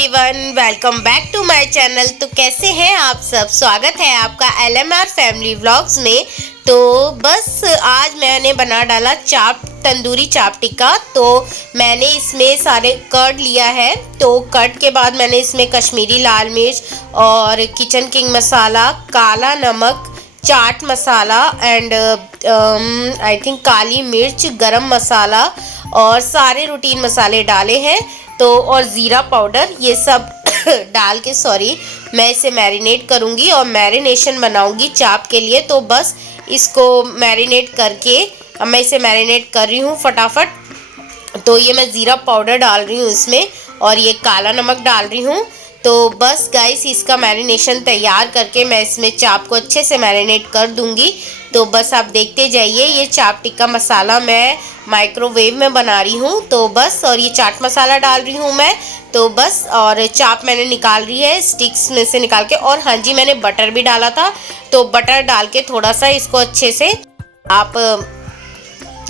Everyone, welcome back to my channel. तो कैसे हैं आप सब? स्वागत है आपका LMR फैमिली व्लॉग्स में। तो बस आज मैंने बना डाला तंदूरी चाप टिक्का। तो मैंने इसमें सारे कर्ड लिया है। तो कर्ड के बाद मैंने इसमें कश्मीरी लाल मिर्च और किचन किंग मसाला, काला नमक, chaat masala and I think काली मिर्च, गरम मसाला और सारे रूटीन मसाले डाले हैं। तो और ज़ीरा पाउडर ये सब डाल के मैं इसे मैरिनेट करूँगी और मैरिनेशन बनाऊँगी चाप के लिए। तो बस इसको मैरिनेट करके अब मैं इसे मैरिनेट कर रही हूँ फटाफट। तो ये मैं ज़ीरा पाउडर डाल रही हूँ इसमें और ये काला नमक डाल रही हूँ। तो बस गाइस इसका मैरिनेशन तैयार करके मैं इसमें चाप को अच्छे से मैरिनेट कर दूंगी। तो बस आप देखते जाइए। ये चाप टिक्का मसाला मैं माइक्रोवेव में बना रही हूँ। तो बस और ये चाट मसाला डाल रही हूँ मैं। तो बस और चाप मैंने निकाल रही है स्टिक्स में से निकाल के। और हाँ जी, मैंने बटर भी डाला था। तो बटर डाल के थोड़ा सा इसको अच्छे से आप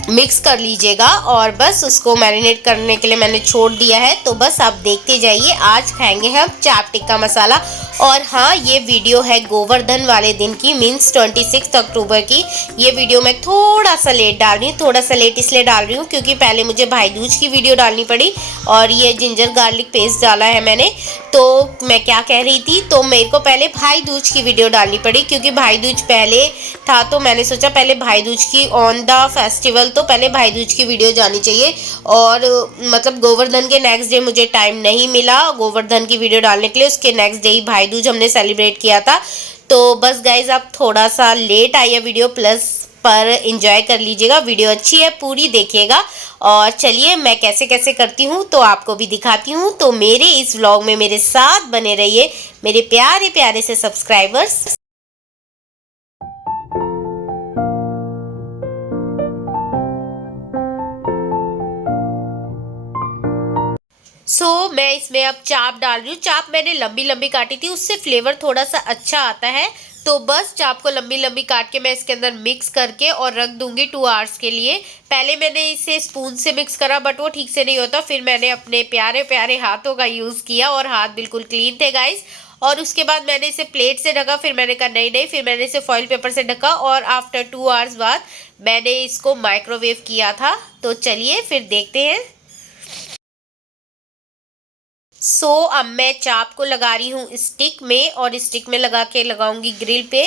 मिक्स कर लीजिएगा और बस उसको मैरिनेट करने के लिए मैंने छोड़ दिया है। तो बस आप देखते जाइए। आज खाएंगे हम चाप टिक्का मसाला। और हाँ, ये वीडियो है गोवर्धन वाले दिन की, मीन्स 26 अक्टूबर की। ये वीडियो मैं थोड़ा सा लेट डाल रही हूँ। थोड़ा सा लेट इसलिए डाल रही हूँ क्योंकि पहले मुझे भाई दूज की वीडियो डालनी पड़ी और ये जिंजर गार्लिक पेस्ट डाला है मैंने। तो मैं क्या कह रही थी, तो मेरे को पहले भाई दूज की वीडियो डालनी पड़ी क्योंकि भाई दूज पहले था। तो मैंने सोचा पहले भाई दूज की ऑन द फेस्टिवल, तो पहले भाई दूज की वीडियो जानी चाहिए। और मतलब गोवर्धन के नेक्स्ट डे मुझे टाइम नहीं मिला गोवर्धन की वीडियो डालने के लिए। उसके नेक्स्ट डे ही भाई दूज हमने सेलिब्रेट किया था। तो बस गाइज आप थोड़ा सा लेट आई है वीडियो प्लस, पर एंजॉय कर लीजिएगा। वीडियो अच्छी है, पूरी देखिएगा। और चलिए मैं कैसे कैसे करती हूँ तो आपको भी दिखाती हूँ। तो मेरे इस व्लॉग में मेरे साथ बने रहिए मेरे प्यारे प्यारे से सब्सक्राइबर्स। मैं इसमें अब चाप डाल रही हूँ। चाप मैंने लंबी लंबी काटी थी, उससे फ्लेवर थोड़ा सा अच्छा आता है। तो बस चाप को लंबी लंबी काट के मैं इसके अंदर मिक्स करके और रख दूंगी 2 आवर्स के लिए। पहले मैंने इसे स्पून से मिक्स करा बट वो ठीक से नहीं होता। फिर मैंने अपने प्यारे प्यारे हाथों का यूज़ किया और हाथ बिल्कुल क्लीन थे गाइस। और उसके बाद मैंने इसे प्लेट से ढका। फिर मैंने कहा नहीं नहीं, फिर मैंने इसे फॉइल पेपर से ढका और आफ्टर 2 आवर्स बाद मैंने इसको माइक्रोवेव किया था। तो चलिए फिर देखते हैं। अब मैं चाप को लगा रही हूँ स्टिक में और स्टिक में लगा के लगाऊंगी ग्रिल पे।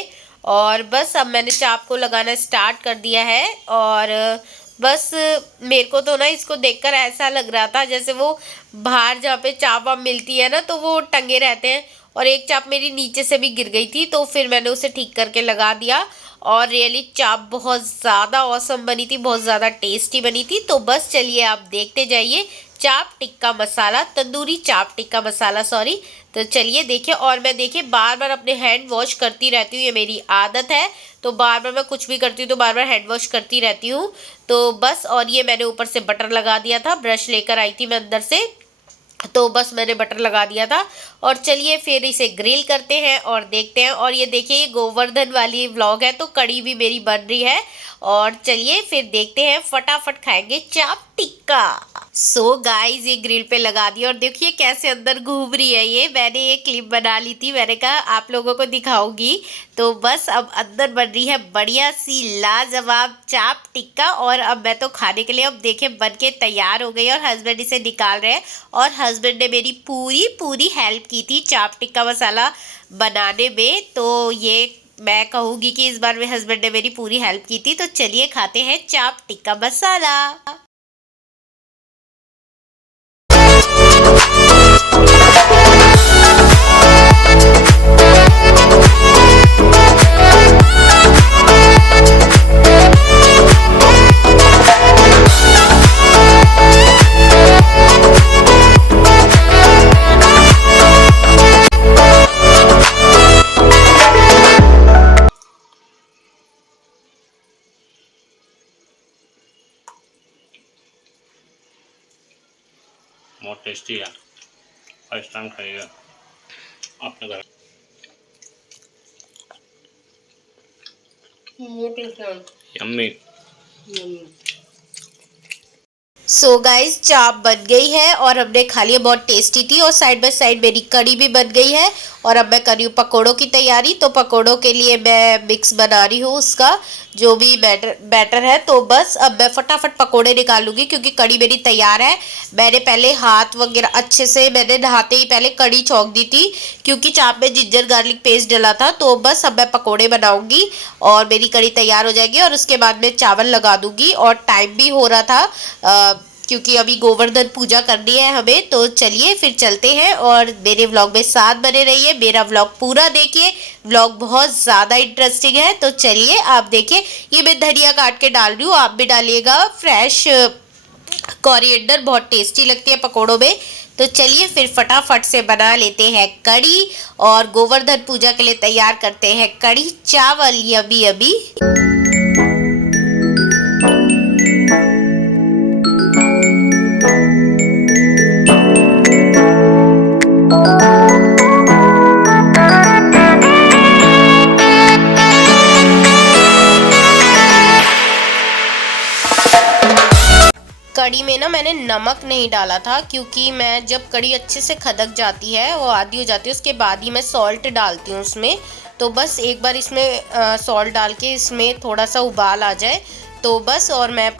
और बस अब मैंने चाप को लगाना स्टार्ट कर दिया है। और बस मेरे को तो ना इसको देखकर ऐसा लग रहा था जैसे वो बाहर जहाँ पे चाप वाप मिलती है ना, तो वो टंगे रहते हैं। और एक चाप मेरी नीचे से भी गिर गई थी, तो फिर मैंने उसे ठीक करके लगा दिया। और रियली चाप बहुत ज़्यादा औसम बनी थी, बहुत ज़्यादा टेस्टी बनी थी। तो बस चलिए आप देखते जाइए। चाप टिक्का मसाला, तंदूरी चाप टिक्का मसाला सॉरी। तो चलिए देखिए। और मैं देखिए बार बार अपने हैंड वॉश करती रहती हूँ, ये मेरी आदत है। तो बार बार मैं कुछ भी करती हूँ तो बार बार हैंड वॉश करती रहती हूँ। तो बस और ये मैंने ऊपर से बटर लगा दिया था, ब्रश लेकर आई थी मैं अंदर से। तो बस मैंने बटर लगा दिया था। और चलिए फिर इसे ग्रिल करते हैं और देखते हैं। और ये देखिए ये गोवर्धन वाली व्लॉग है तो कड़ी भी मेरी बन रही है। और चलिए फिर देखते हैं, फटाफट खाएंगे चाप टिक्का। गाइस ये ग्रिल पे लगा दिया और देखिए कैसे अंदर घूम रही है। ये मैंने एक क्लिप बना ली थी, मैंने कहा आप लोगों को दिखाऊंगी। तो बस अब अंदर बन रही है बढ़िया सी लाजवाब चाप टिक्का। और अब मैं तो खाने के लिए, अब देखे बन के तैयार हो गई और हस्बैंड इसे निकाल रहे हैं। और हस्बैंड ने मेरी पूरी पूरी हेल्प की थी चाप टिक्का मसाला बनाने में। तो ये मैं कहूँगी कि इस बार मेरे हस्बैंड ने मेरी पूरी हेल्प की थी। तो चलिए खाते हैं चाप टिक्का मसाला। बहुत टेस्टी है। फर्स्ट टाइम खाइएगा अपने घर। यम्मी। सो गाइस चाप बन गई है और हमने खा लिया, बहुत टेस्टी थी। और साइड बाय साइड मेरी कड़ी भी बन गई है और अब मैं कर रही हूँ पकोड़ों की तैयारी। तो पकोड़ों के लिए मैं मिक्स बना रही हूँ उसका जो भी बैटर है। तो बस अब मैं फटाफट पकोड़े निकालूंगी क्योंकि कड़ी मेरी तैयार है। मैंने पहले हाथ वगैरह अच्छे से मैंने नहाते ही पहले कड़ी छौंक दी थी क्योंकि चाप में जिंजर गार्लिक पेस्ट डला था। तो बस अब मैं पकोड़े बनाऊंगी और मेरी कड़ी तैयार हो जाएगी और उसके बाद मैं चावल लगा दूंगी। और टाइम भी हो रहा था क्योंकि अभी गोवर्धन पूजा करनी है हमें। तो चलिए फिर चलते हैं और मेरे व्लॉग में साथ बने रहिए, मेरा व्लॉग पूरा देखिए, व्लॉग बहुत ज़्यादा इंटरेस्टिंग है। तो चलिए आप देखिए, ये मैं धनिया काट के डाल रही हूँ, आप भी डालिएगा फ्रेश कोरिएंडर, बहुत टेस्टी लगती है पकोड़ों में। तो चलिए फिर फटाफट से बना लेते हैं कड़ी और गोवर्धन पूजा के लिए तैयार करते हैं कड़ी चावल यबी यबी। कड़ी में ना मैंने नमक नहीं डाला था क्योंकि मैं जब कड़ी अच्छे से खदक जाती है, वो आधी हो जाती है, उसके बाद ही मैं सॉल्ट डालती हूँ उसमें। तो बस एक बार इसमें सॉल्ट डाल के इसमें थोड़ा सा उबाल आ जाए तो बस। और मैं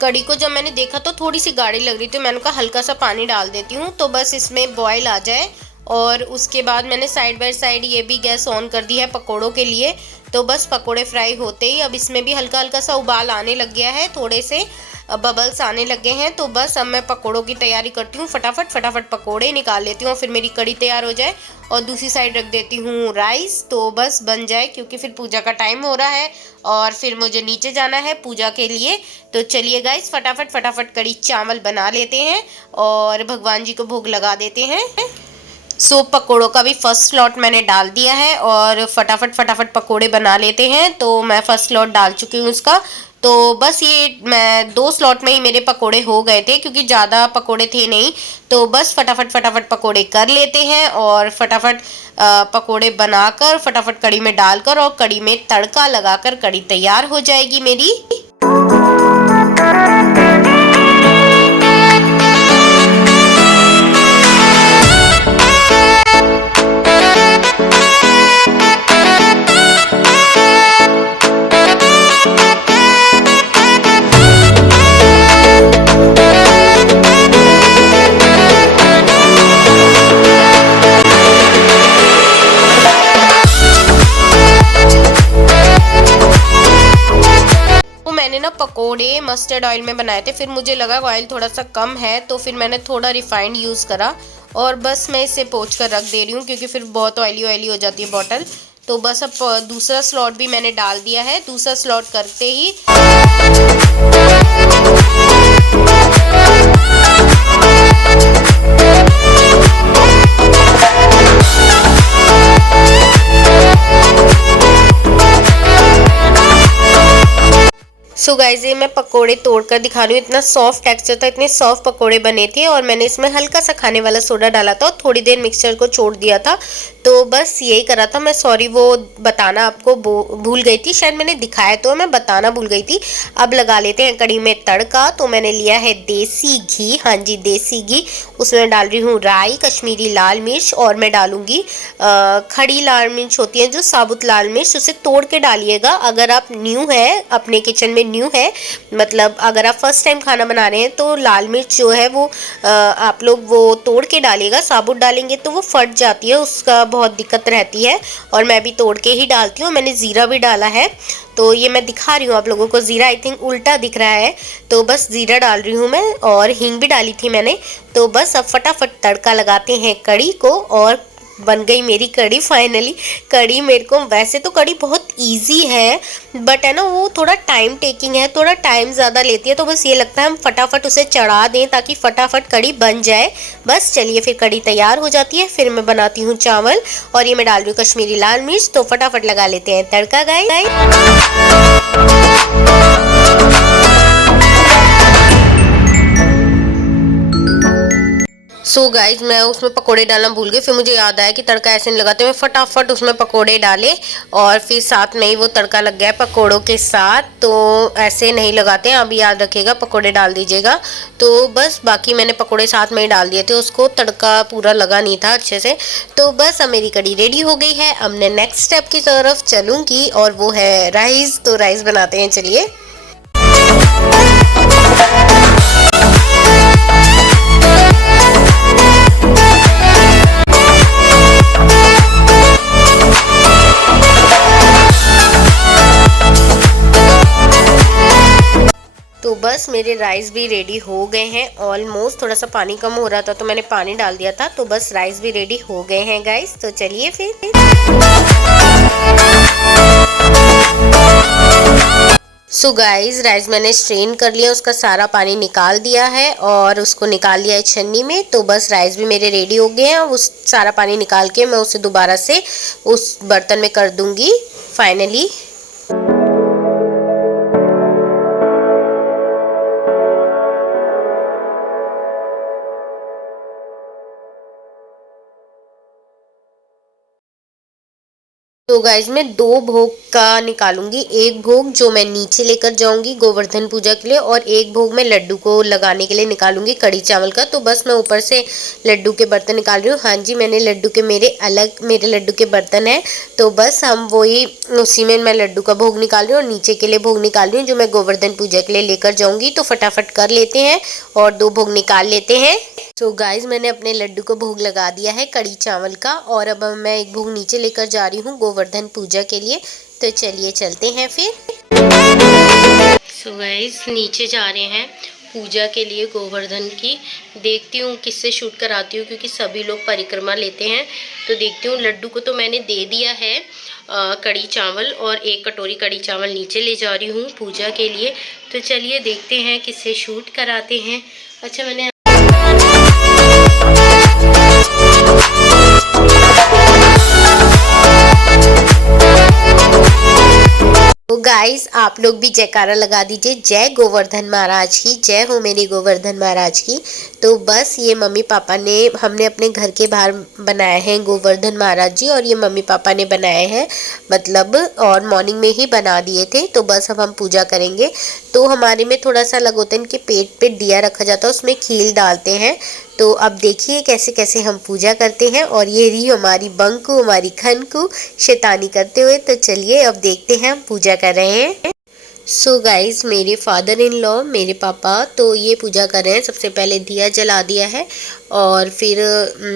कड़ी को जब मैंने देखा तो थोड़ी सी गाढ़ी लग रही थी, मैंने कहा हल्का सा पानी डाल देती हूँ तो बस इसमें बॉयल आ जाए। और उसके बाद मैंने साइड बाय साइड ये भी गैस ऑन कर दी है पकोड़ों के लिए। तो बस पकोड़े फ्राई होते ही अब इसमें भी हल्का हल्का सा उबाल आने लग गया है, थोड़े से बबल्स आने लगे हैं। तो बस अब मैं पकोड़ों की तैयारी करती हूँ, फटाफट फटाफट पकोड़े निकाल लेती हूँ और फिर मेरी कड़ी तैयार हो जाए। और दूसरी साइड रख देती हूँ राइस, तो बस बन जाए क्योंकि फिर पूजा का टाइम हो रहा है और फिर मुझे नीचे जाना है पूजा के लिए। तो चलिए गाइस फटाफट फटाफट कड़ी चावल बना लेते हैं और भगवान जी को भोग लगा देते हैं। सो पकोड़ों का भी फर्स्ट स्लॉट मैंने डाल दिया है और फटाफट फटाफट पकोड़े बना लेते हैं। तो मैं फर्स्ट स्लॉट डाल चुकी हूँ उसका। तो बस ये मैं 2 स्लॉट में ही मेरे पकोड़े हो गए थे क्योंकि ज़्यादा पकोड़े थे नहीं। तो बस फटाफट फटाफट पकोड़े कर लेते हैं और फटाफट पकोड़े बनाकर फटाफट कड़ी में डालकर और कड़ी में तड़का लगाकर कड़ी तैयार हो जाएगी मेरी। मैंने ना पकोड़े मस्टर्ड ऑयल में बनाए थे, फिर मुझे लगा ऑयल थोड़ा सा कम है तो फिर मैंने थोड़ा रिफाइंड यूज़ करा और बस मैं इसे पोंछ कर रख दे रही हूँ क्योंकि फिर बहुत ऑयली ऑयली हो जाती है बॉटल। तो बस अब दूसरा स्लॉट भी मैंने डाल दिया है, दूसरा स्लॉट करते ही सो गाइस ये मैं पकोड़े तोड़कर दिखा रही हूँ, इतना सॉफ्ट टेक्सचर था, इतने सॉफ्ट पकोड़े बने थे। और मैंने इसमें हल्का सा खाने वाला सोडा डाला था और थोड़ी देर मिक्सचर को छोड़ दिया था। तो बस यही करा था मैं, सॉरी वो बताना आपको भूल गई थी, शायद मैंने दिखाया तो मैं बताना भूल गई थी। अब लगा लेते हैं कड़ी में तड़का। तो मैंने लिया है देसी घी, हाँ जी देसी घी, उसमें डाल रही हूँ राई, कश्मीरी लाल मिर्च और मैं डालूंगी खड़ी लाल मिर्च होती है जो साबुत लाल मिर्च, उसे तोड़ के डालिएगा। अगर आप न्यू है अपने किचन में, न्यू है मतलब अगर आप फर्स्ट टाइम खाना बना रहे हैं तो लाल मिर्च जो है वो आप लोग वो तोड़ के डालिएगा, साबुत डालेंगे तो वो फट जाती है, उसका बहुत दिक्कत रहती है। और मैं भी तोड़ के ही डालती हूँ, मैंने ज़ीरा भी डाला है। तो ये मैं दिखा रही हूँ आप लोगों को, ज़ीरा आई थिंक उल्टा दिख रहा है तो बस ज़ीरा डाल रही हूँ मैं और हींग भी डाली थी मैंने। तो बस अब फटाफट तड़का लगाते हैं कड़ी को और बन गई मेरी कड़ी फाइनली। कड़ी मेरे को, वैसे तो कड़ी बहुत इजी है बट है ना वो थोड़ा टाइम टेकिंग है, थोड़ा टाइम ज़्यादा लेती है। तो बस ये लगता है हम फटाफट उसे चढ़ा दें ताकि फटाफट कड़ी बन जाए। बस चलिए फिर कड़ी तैयार हो जाती है, फिर मैं बनाती हूँ चावल और ये मैं डाल रही हूँ कश्मीरी लाल मिर्च। तो फटाफट लगा लेते हैं तड़का गाइस। सो गाइज मैं उसमें पकोड़े डालना भूल गई, फिर मुझे याद आया कि तड़का ऐसे नहीं लगाते, मैं फटाफट उसमें पकोड़े डाले और फिर साथ में ही वो तड़का लग गया पकोड़ों के साथ। तो ऐसे नहीं लगाते हैं, अभी याद रखिएगा पकोड़े डाल दीजिएगा। तो बस बाकी मैंने पकोड़े साथ में ही डाल दिए थे, उसको तड़का पूरा लगा नहीं था अच्छे से। तो बस अब मेरी कढ़ी रेडी हो गई है। अब मैं नेक्स्ट स्टेप की तरफ चलूँगी और वो है राइस। तो राइस बनाते हैं, चलिए। तो बस मेरे राइस भी रेडी हो गए हैं ऑलमोस्ट। थोड़ा सा पानी कम हो रहा था तो मैंने पानी डाल दिया था। तो बस राइस भी रेडी हो गए हैं गाइस। तो चलिए फिर। सो गाइस राइस मैंने स्ट्रेन कर लिया, उसका सारा पानी निकाल दिया है और उसको निकाल लिया है छन्नी में। तो बस राइस भी मेरे रेडी हो गए हैं। उस सारा पानी निकाल के मैं उसे दोबारा से उस बर्तन में कर दूंगी फाइनली। तो गाइज मैं 2 भोग का निकालूंगी। एक भोग जो मैं नीचे लेकर जाऊंगी गोवर्धन पूजा के लिए, और एक भोग मैं लड्डू को लगाने के लिए निकालूंगी कड़ी चावल का। तो बस मैं ऊपर से लड्डू के बर्तन निकाल रही हूँ। हाँ जी, मैंने लड्डू के मेरे लड्डू के बर्तन हैं। तो बस हम वही उसी में मैं लड्डू का भोग निकाल रही हूँ और नीचे के लिए भोग निकाल रही हूँ जो मैं गोवर्धन पूजा के लिए लेकर जाऊंगी। तो फटाफट कर लेते हैं और 2 भोग निकाल लेते हैं। तो गाइज मैंने अपने लड्डू को भोग लगा दिया है कड़ी चावल का, और अब मैं एक भोग नीचे लेकर जा रही हूँ गोवर्धन पूजा के लिए। तो चलिए चलते हैं फिर। सो गाइज नीचे जा रहे हैं पूजा के लिए गोवर्धन की। देखती हूँ किससे शूट कराती हूँ, क्योंकि सभी लोग परिक्रमा लेते हैं। तो देखती हूँ। लड्डू को तो मैंने दे दिया है कड़ी चावल, और 1 कटोरी कड़ी चावल नीचे ले जा रही हूँ पूजा के लिए। तो चलिए देखते हैं किससे शूट कराते हैं। अच्छा, मैंने तो गाइस आप लोग भी जयकारा लगा दीजिए, जय गोवर्धन महाराज की, जय हो मेरे गोवर्धन महाराज की। तो बस ये मम्मी पापा ने, हमने अपने घर के बाहर बनाए हैं गोवर्धन महाराज जी, और ये मम्मी पापा ने बनाए हैं, मतलब और मॉर्निंग में ही बना दिए थे। तो बस अब हम पूजा करेंगे। तो हमारे में थोड़ा सा अलग होता है, इनके पेट पे दिया रखा जाता है, उसमें खील डालते हैं। तो अब देखिए कैसे कैसे हम पूजा करते हैं। और ये रही हमारी बंकू, हमारी खनकू शैतानी करते हुए। तो चलिए अब देखते हैं हम पूजा कर रहे हैं। सो गाइज मेरे फादर इन लॉ, मेरे पापा, तो ये पूजा कर रहे हैं। सबसे पहले दिया जला दिया है और फिर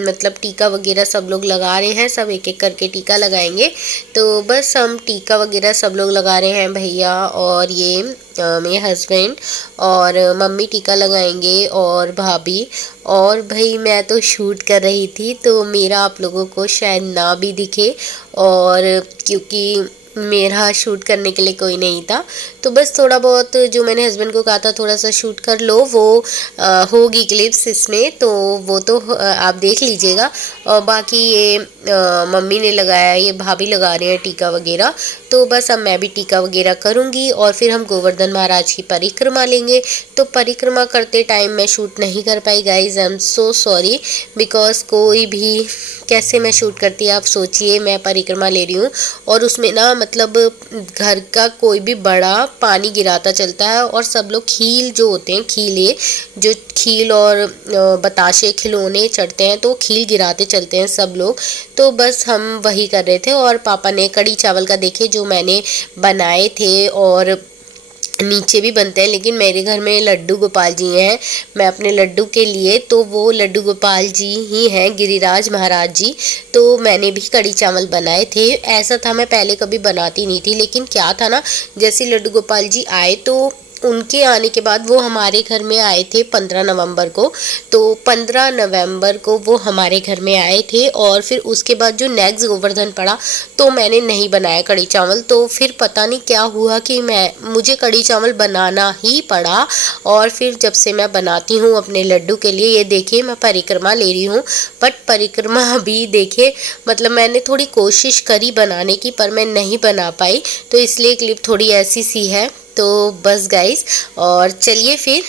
मतलब टीका वगैरह सब लोग लगा रहे हैं। सब एक एक करके टीका लगाएंगे। तो बस हम टीका वगैरह सब लोग लगा रहे हैं, भैया और ये मेरे हस्बैंड, और मम्मी टीका लगाएंगे और भाभी। और भाई मैं तो शूट कर रही थी, तो मेरा आप लोगों को शायद ना भी दिखे, और क्योंकि मेरा शूट करने के लिए कोई नहीं था। तो बस थोड़ा बहुत जो मैंने हस्बैंड को कहा था थोड़ा सा शूट कर लो, वो होगी क्लिप्स इसमें, तो वो तो आप देख लीजिएगा। और बाकी ये मम्मी ने लगाया, ये भाभी लगा रहे हैं टीका वगैरह। तो बस अब मैं भी टीका वगैरह करूँगी और फिर हम गोवर्धन महाराज की परिक्रमा लेंगे। तो परिक्रमा करते टाइम मैं शूट नहीं कर पाई guys, I am so sorry, because कोई भी कैसे मैं शूट करती, आप सोचिए। मैं परिक्रमा ले रही हूँ और उसमें ना मतलब घर का कोई भी बड़ा पानी गिराता चलता है, और सब लोग खील जो होते हैं, खीले जो खील और बताशे खिलौने चढ़ते हैं, तो खील गिराते चलते हैं सब लोग। तो बस हम वही कर रहे थे। और पापा ने कड़ी चावल का देखे जो मैंने बनाए थे, और नीचे भी बनते हैं, लेकिन मेरे घर में लड्डू गोपाल जी हैं। मैं अपने लड्डू के लिए, तो वो लड्डू गोपाल जी ही हैं, गिरिराज महाराज जी। तो मैंने भी कड़ी चावल बनाए थे। ऐसा था मैं पहले कभी बनाती नहीं थी, लेकिन क्या था ना, जैसे लड्डू गोपाल जी आए, तो उनके आने के बाद वो हमारे घर में आए थे 15 नवंबर को। तो 15 नवंबर को वो हमारे घर में आए थे, और फिर उसके बाद जो नेक्स्ट गोवर्धन पड़ा तो मैंने नहीं बनाया कड़ी चावल। तो फिर पता नहीं क्या हुआ कि मुझे कड़ी चावल बनाना ही पड़ा। और फिर जब से मैं बनाती हूँ अपने लड्डू के लिए, ये देखिए मैं परिक्रमा ले रही हूँ, बट परिक्रमा भी देखिए, मतलब मैंने थोड़ी कोशिश करी बनाने की, पर मैं नहीं बना पाई। तो इसलिए क्लिप थोड़ी ऐसी सी है। तो बस गाइस, और चलिए फिर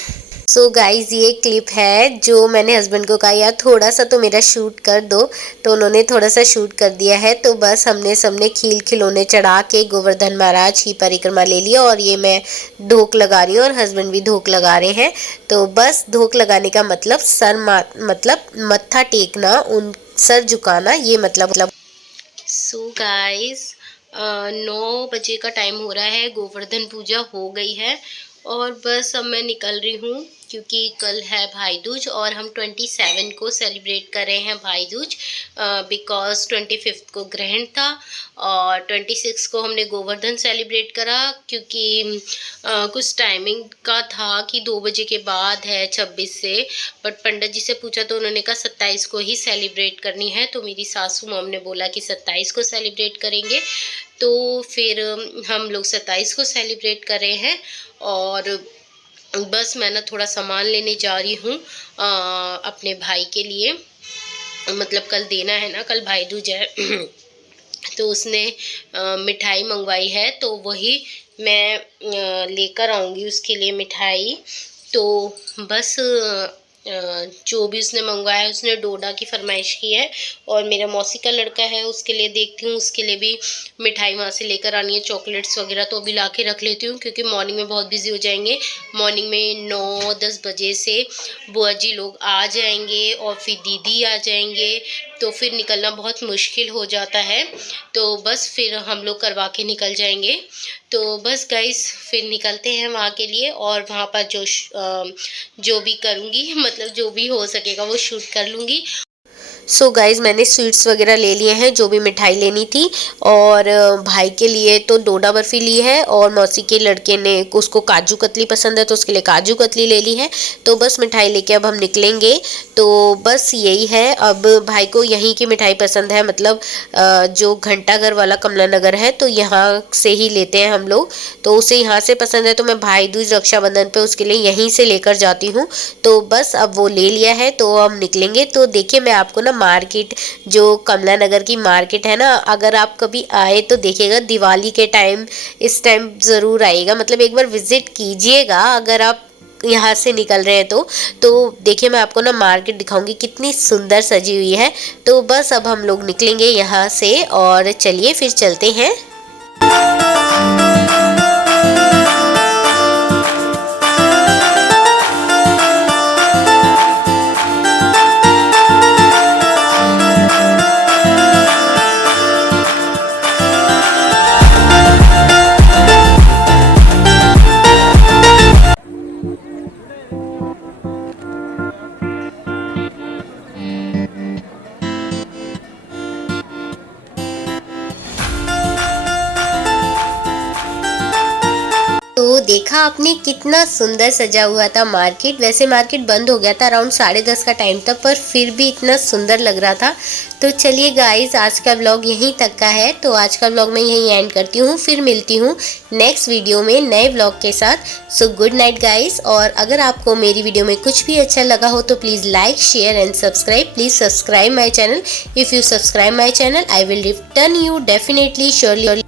सो गाइज ये क्लिप है जो मैंने हस्बैंड को कहा यार थोड़ा सा तो मेरा शूट कर दो, तो उन्होंने थोड़ा सा शूट कर दिया है। तो बस हमने सबने खील खिलौने चढ़ा के गोवर्धन महाराज की परिक्रमा ले लिया और ये मैं धोक लगा रही हूँ और हस्बैंड भी धोक लगा रहे हैं। तो बस धोक लगाने का मतलब मतलब मत्था टेकना, उन सर झुकाना, ये मतलब। सो गाइज 9 बजे का टाइम हो रहा है, गोवर्धन पूजा हो गई है और बस अब मैं निकल रही हूँ क्योंकि कल है भाई दूज और हम 27 को सेलिब्रेट कर रहे हैं भाई दूज, बिकॉज 25 को ग्रहण था और 26 को हमने गोवर्धन सेलिब्रेट करा क्योंकि कुछ टाइमिंग का था कि 2 बजे के बाद है 26 से, बट पंडित जी से पूछा तो उन्होंने कहा 27 को ही सेलिब्रेट करनी है। तो मेरी सासू मॉम ने बोला कि 27 को सेलिब्रेट करेंगे, तो फिर हम लोग 27 को सेलिब्रेट कर रहे हैं। और बस मैं ना थोड़ा सामान लेने जा रही हूँ अपने भाई के लिए, मतलब कल देना है ना, कल भाई दूज है तो उसने मिठाई मंगवाई है तो वही मैं लेकर आऊँगी उसके लिए मिठाई। तो बस जो भी उसने मंगवाया है, उसने डोडा की फरमाइश की है और मेरा मौसी का लड़का है उसके लिए देखती हूँ, उसके लिए भी मिठाई वहाँ से लेकर आनी है, चॉकलेट्स वगैरह तो अभी ला के रख लेती हूँ क्योंकि मॉर्निंग में बहुत बिजी हो जाएंगे। मॉर्निंग में 9-10 बजे से बुआ जी लोग आ जाएंगे और फिर दीदी आ जाएंगे, तो फिर निकलना बहुत मुश्किल हो जाता है। तो बस फिर हम लोग करवा के निकल जाएंगे। तो बस गाइस फिर निकलते हैं वहाँ के लिए और वहाँ पर जो भी करूँगी, मतलब जो भी हो सकेगा वो शूट कर लूँगी। सो गाइज़ मैंने स्वीट्स वगैरह ले लिए हैं, जो भी मिठाई लेनी थी, और भाई के लिए तो डोडा बर्फ़ी ली है और मौसी के लड़के ने, उसको काजू कतली पसंद है तो उसके लिए काजू कतली ले ली है। तो बस मिठाई लेके अब हम निकलेंगे। तो बस यही है, अब भाई को यहीं की मिठाई पसंद है, मतलब जो घंटाघर वाला कमला नगर है तो यहाँ से ही लेते हैं हम लोग, तो उसे यहाँ से पसंद है। तो मैं भाई दूज रक्षाबंधन पे उसके लिए यहीं से लेकर जाती हूँ। तो बस अब वो ले लिया है तो हम निकलेंगे। तो देखिए मैं आपको ना मार्केट, जो कमला नगर की मार्केट है ना, अगर आप कभी आए तो देखिएगा, दिवाली के टाइम इस टाइम ज़रूर आइएगा, मतलब एक बार विज़िट कीजिएगा अगर आप यहाँ से निकल रहे हैं तो देखिए मैं आपको ना मार्केट दिखाऊंगी कितनी सुंदर सजी हुई है। तो बस अब हम लोग निकलेंगे यहाँ से और चलिए फिर चलते हैं। तो देखा आपने कितना सुंदर सजा हुआ था मार्केट। वैसे मार्केट बंद हो गया था अराउंड 10:30 का टाइम था, पर फिर भी इतना सुंदर लग रहा था। तो चलिए गाइज आज का व्लॉग यहीं तक का है, तो आज का व्लॉग मैं यहीं एंड करती हूँ, फिर मिलती हूँ नेक्स्ट वीडियो में नए व्लॉग के साथ। So good night guys. और अगर आपको मेरी वीडियो में कुछ भी अच्छा लगा हो तो please like, share and subscribe. Please subscribe my channel. If you subscribe my channel I will return you definitely, surely.